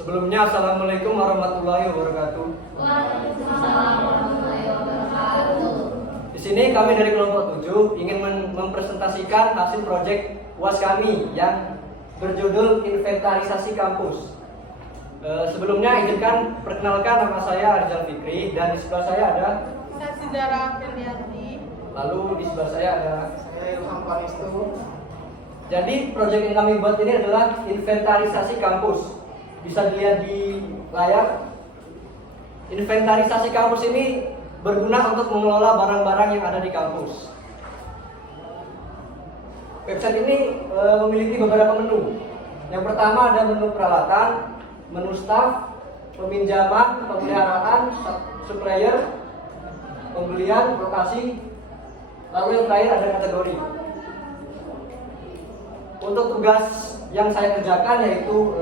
Sebelumnya, Assalamualaikum warahmatullahi wabarakatuh. Waalaikumsalam warahmatullahi wabarakatuh. Di sini kami dari kelompok 7 ingin mempresentasikan hasil proyek UAS kami yang berjudul Inventarisasi Kampus. Sebelumnya izinkan perkenalkan, nama saya Arizal Fikri dan di sebelah saya ada Sasidara Aprilianti. lalu di sebelah saya ada Saya Ilham Paristo. Jadi proyek yang kami buat ini adalah inventarisasi kampus. Bisa dilihat di layar. Inventarisasi kampus ini berguna untuk mengelola barang-barang yang ada di kampus. Website ini memiliki beberapa menu. Yang pertama ada menu peralatan, menu staff, peminjaman, pemeliharaan, supplier, pembelian, lokasi, lalu yang terakhir ada kategori. Untuk tugas yang saya kerjakan yaitu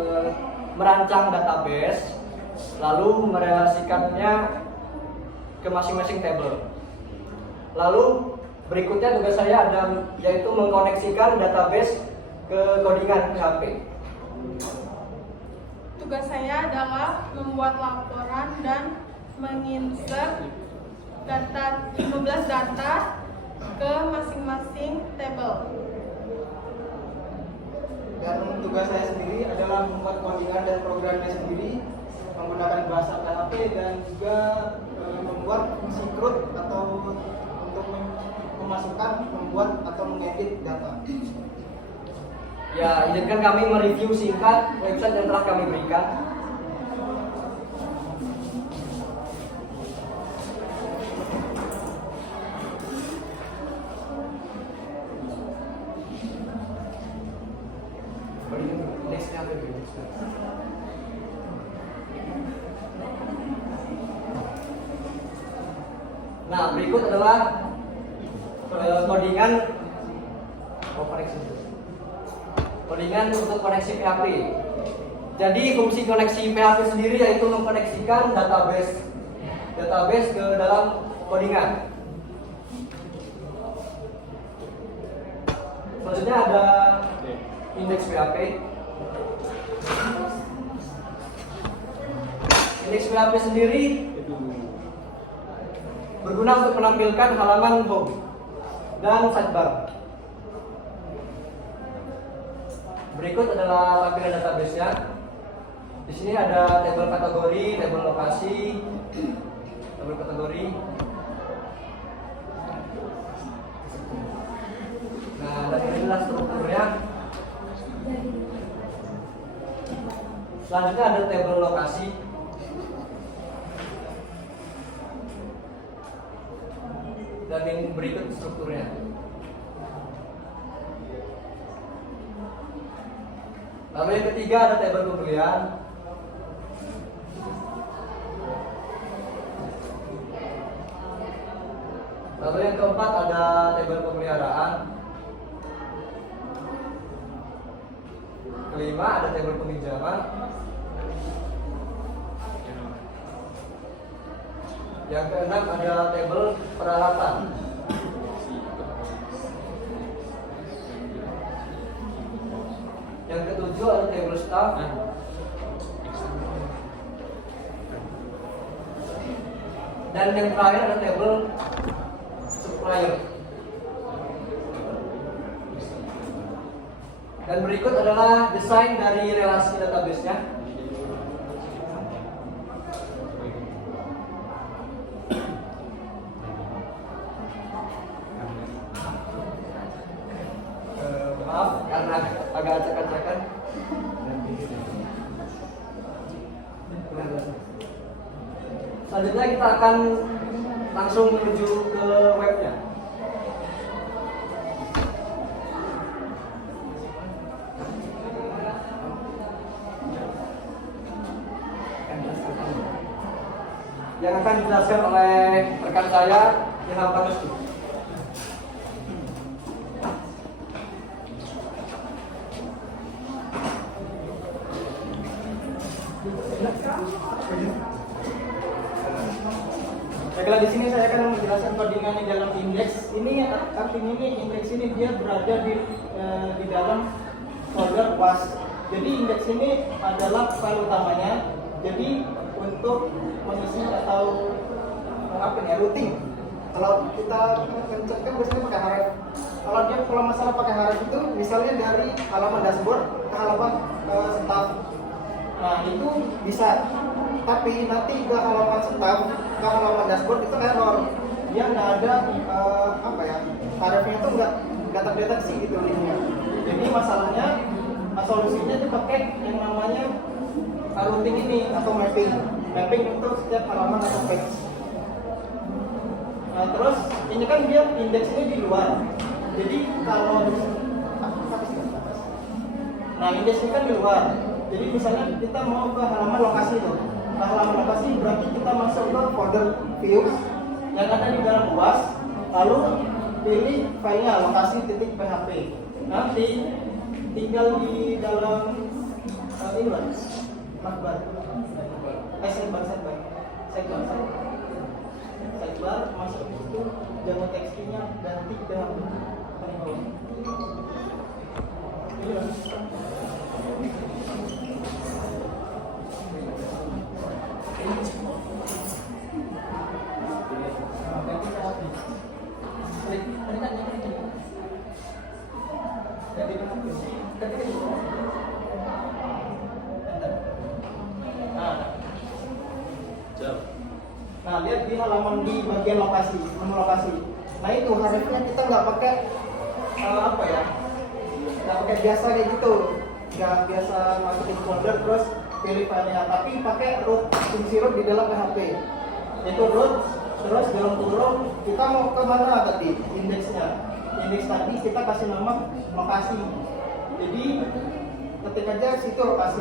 merancang database, lalu merelasikannya ke masing-masing table. Lalu berikutnya tugas saya ada yaitu mengkoneksikan database ke codingan PHP. Tugas saya adalah membuat laporan dan menginsert 15 data ke masing-masing table. Dan tugas saya sendiri adalah membuat codingan dan programnya sendiri menggunakan bahasa PHP dan juga membuat fungsi CRUD atau untuk memasukkan, membuat atau mengedit data. Ya, izinkan kami mereview singkat website yang telah kami berikan. Nah, berikut adalah codingan untuk koneksi PHP. Jadi fungsi koneksi PHP sendiri yaitu mengkoneksikan database ke dalam codingan. Selanjutnya ada indeks PHP. Indeks PHP sendiri berguna untuk menampilkan halaman home dan sidebar. Berikut adalah tampilan database-nya. Di sini ada tabel kategori, tabel lokasi, tabel kategori. Nah, dan ini adalah strukturnya. Selanjutnya ada tabel lokasi. Dan yang berikut strukturnya. Lalu yang ketiga ada tabel pembelian. Lalu yang keempat ada tabel pemeliharaan. Kelima ada tabel peminjaman. Yang keenam ada tabel peralatan. Yang ketujuh ada tabel staff. Dan yang terakhir ada tabel supplier. Dan berikut adalah desain dari relasi database-nya. Maaf karena agak acak-acakan. Selanjutnya kita akan langsung menuju ke webnya. Yang akan dijelaskan oleh rekan saya, Ilham Paristo. Baiklah, di sini saya akan menjelaskan codingan di dalam indeks. Ini artinya ini indeks ini dia berada di dalam folder UAS. Jadi indeks ini adalah file utamanya. Jadi untuk mengisi atau routing. Kalau kita pencet kan biasanya pakai harap. Kalau masalah pakai harap itu misalnya dari halaman dashboard ke halaman staff. Nah itu bisa. Tapi nanti ke halaman staff, ke halaman dashboard itu error. Dia nggak ada harapnya itu nggak terdeteksi gitu linknya. Jadi masalahnya solusinya itu pakai yang namanya routing ini atau mapping untuk setiap halaman atau page. Nah, terus ini kan dia indeksnya di luar. Jadi kalau indeks ini kan di luar. Jadi misalnya kita mau ke halaman lokasi tuh. Ke halaman lokasi berarti kita masuk ke folder views yang ada di dalam UAS, lalu pilih filenya lokasi.php. Nanti tinggal di dalam ini lah, sidebar masuk itu jangan teksturnya ganti ke Nah, lihat di halaman di bagian lokasi, menu lokasi. Nah itu harusnya kita nggak pakai nggak pakai biasa kayak gitu, nggak biasa masukin folder terus pilih filenya, tapi pakai fungsi root di dalam PHP. Itu root, terus dalam kurung kita mau ke mana tadi indeksnya. Indeks tadi kita kasih nama lokasi. Jadi ketik aja situ lokasi.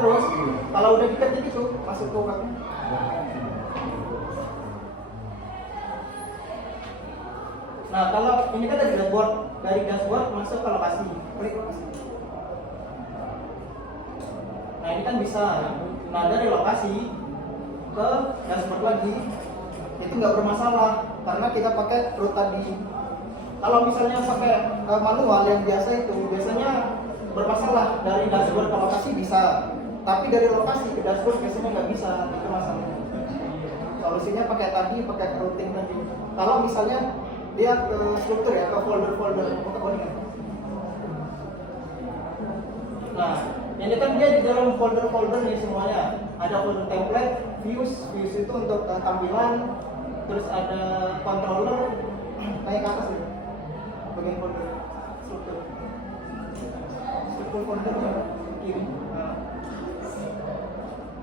Terus kalau udah diketik itu masuk ke Nah, kalau ini kan dari dashboard masuk ke lokasi. Klik lokasi. Nah, ini kan bisa. Nah, dari lokasi ke dashboard lagi itu nggak bermasalah karena kita pakai root tadi. Kalau misalnya pakai manual yang biasa itu biasanya bermasalah. Dari dashboard ke lokasi bisa, tapi dari lokasi ke dashboard biasanya nggak bisa. Itu masalahnya. Solusinya pakai routing tadi. Kalau misalnya dia ke struktur ya, ke folder-folder. Nah, ini kan dia di dalam folder-folder nih semuanya. Ada folder template, views itu untuk tampilan, terus ada controller, naik ke atas ya, bagian folder struktur foldernya kiri. Nah,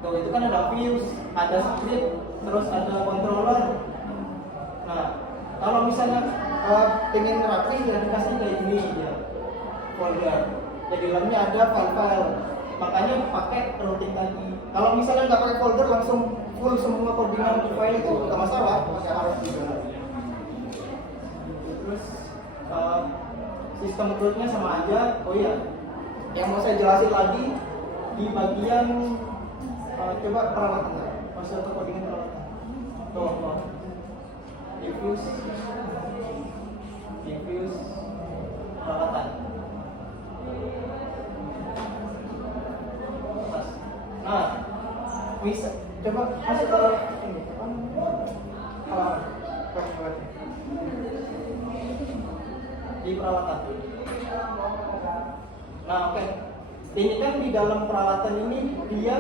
tuh itu kan ada views, ada script, terus ada controller. Nah, kalau misalnya pengen rapi ya dikasih kayak gini ya folder. Jadi dalamnya ada file-file. Makanya pakai routing tadi. Kalau misalnya nggak pakai folder langsung full semua koordinat file itu nggak masalah, pakai harus juga. Terus sistem rootnya sama aja. Oh iya, yang mau saya jelasin lagi di bagian coba peralatan. Masuk ke codingan peralatan. Tuh. Diffuse peralatan. Nah, bisa coba masuk ke ini di peralatan. Nah, oke. Ini kan di dalam peralatan ini dia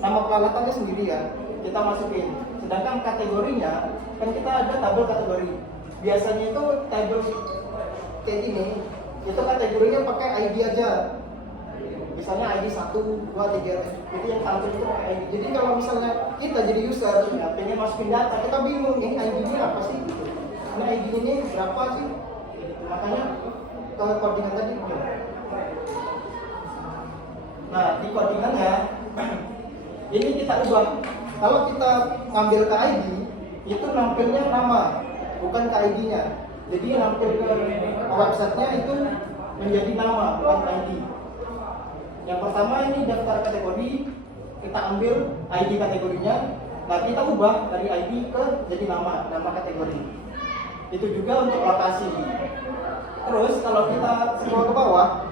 nama peralatannya sendiri ya. Kita masukin. Sedangkan kategorinya kan kita ada tabel kategori. Biasanya itu tabel kayak gini, itu kategorinya pakai ID aja. Misalnya ID 1, 2, 3. Jadi yang satu itu pakai ID. Jadi kalau misalnya kita jadi user ya pengen masukin data, kita bingung ini ID-nya apa sih gitu. Ini ID ini berapa sih? Gitu. Makanya kalau codingan tadi nah, di codingannya ini kita ubah. Kalau kita ambil ke ID, itu nampilnya nama, bukan ke ID-nya. Jadi nampil ke website-nya itu menjadi nama, bukan ID. Yang pertama ini daftar kategori, kita ambil ID kategorinya, nah kita ubah dari ID ke jadi nama kategori. Itu juga untuk lokasi. Terus kalau kita scroll ke bawah,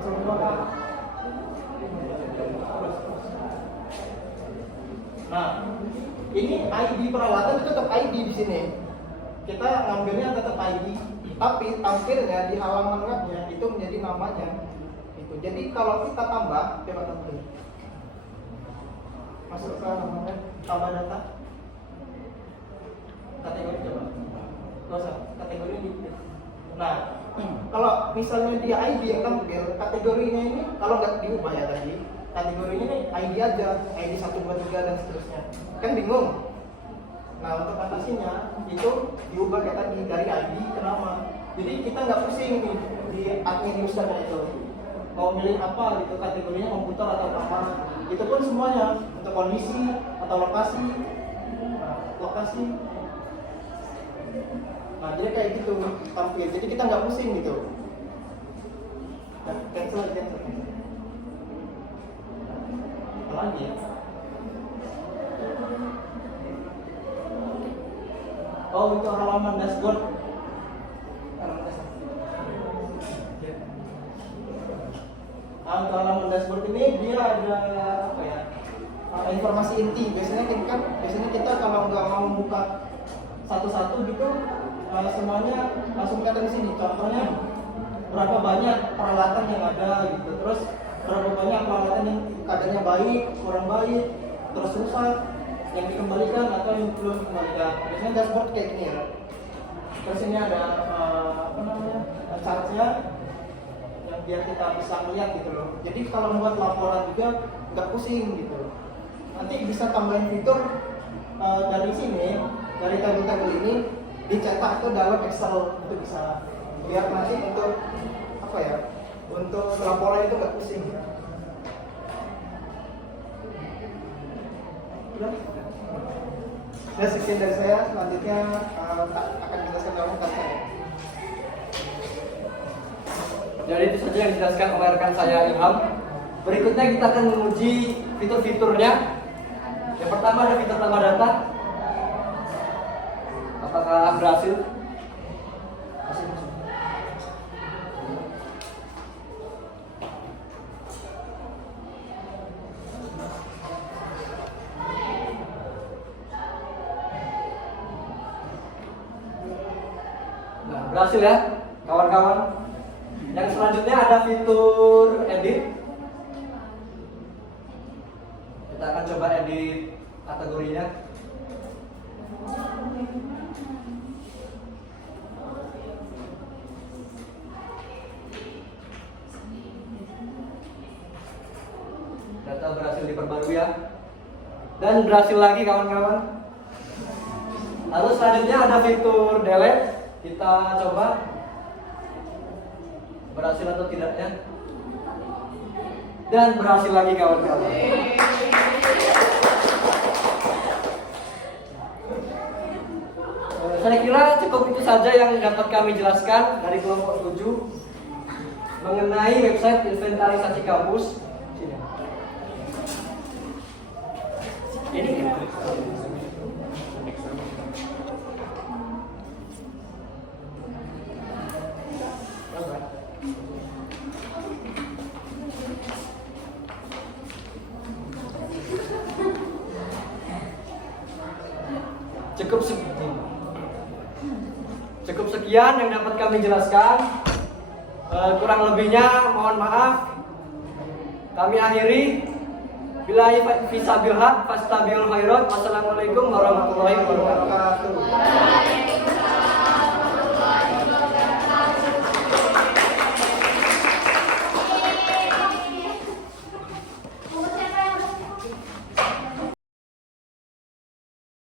Nah, ini ID peralatan itu tetap ID di sini. Kita ngambilnya tetap ID, tapi tampilnya di halaman webnya itu menjadi namanya. Gitu. Jadi kalau kita tambah, coba tampil. Masuk ke halaman web, tambah data. Kategori coba. Nggak usah, kategori ini. Nah, kalau misalnya dia ID yang tampil, kategorinya ini kalau nggak diubah ya tadi, kategorinya ini ID aja, ID 1, 2, 3 dan seterusnya. Kan bingung. Nah, untuk atasinya itu diubah kayak tadi dari ID ke nama. Jadi kita nggak pusing nih di admin user itu. Mau milih apa gitu, kategorinya komputer atau apa. Itu pun semuanya untuk kondisi atau lokasi. Nah, lokasi. Nah, jadi kayak gitu tampil. Jadi kita nggak pusing gitu. Nah, cancel. Apa lagi ya? Oh, itu halaman dashboard. Untuk halaman dashboard ini dia ada apa ya? Informasi inti. Biasanya kita kalau nggak mau buka satu-satu gitu, semuanya langsung kelihatan di sini. Contohnya berapa banyak peralatan yang ada gitu. Terus berapa banyak peralatan yang keadaannya baik, kurang baik, terus rusak, yang dikembalikan atau yang belum dikembalikan. Biasanya dashboard kayak gini ya. Terus ini ada chartnya yang biar kita bisa melihat gitu loh. Jadi kalau membuat laporan juga nggak pusing gitu. Nanti bisa tambahin fitur dari sini, dari tabel-tabel ini dicetak ke dalam Excel, itu bisa. Biar nanti untuk apa ya? Untuk laporan itu nggak pusing. Ya, sekian dari saya. Selanjutnya akan dijelaskan dalam kasnya. Jadi itu saja yang dijelaskan oleh rekan saya Ilham. Berikutnya kita akan menguji fitur-fiturnya. Yang pertama ada fitur tambah data. Apakah berhasil? Nah, berhasil ya, kawan-kawan. Yang selanjutnya ada fitur edit. Kita akan coba edit kategorinya. Data berhasil diperbarui ya. Dan berhasil lagi kawan-kawan. Lalu selanjutnya ada fitur delete. Kita coba berhasil atau tidaknya. Dan berhasil lagi kawan-kawan. Saya kira cukup itu saja yang dapat kami jelaskan dari kelompok 7 mengenai website inventarisasi kampus. Ini cukup sekian yang dapat kami jelaskan. Kurang lebihnya mohon maaf. Kami akhiri. Billahi fisabilillah fastabiqul khairat. Wassalamualaikum warahmatullahi wabarakatuh.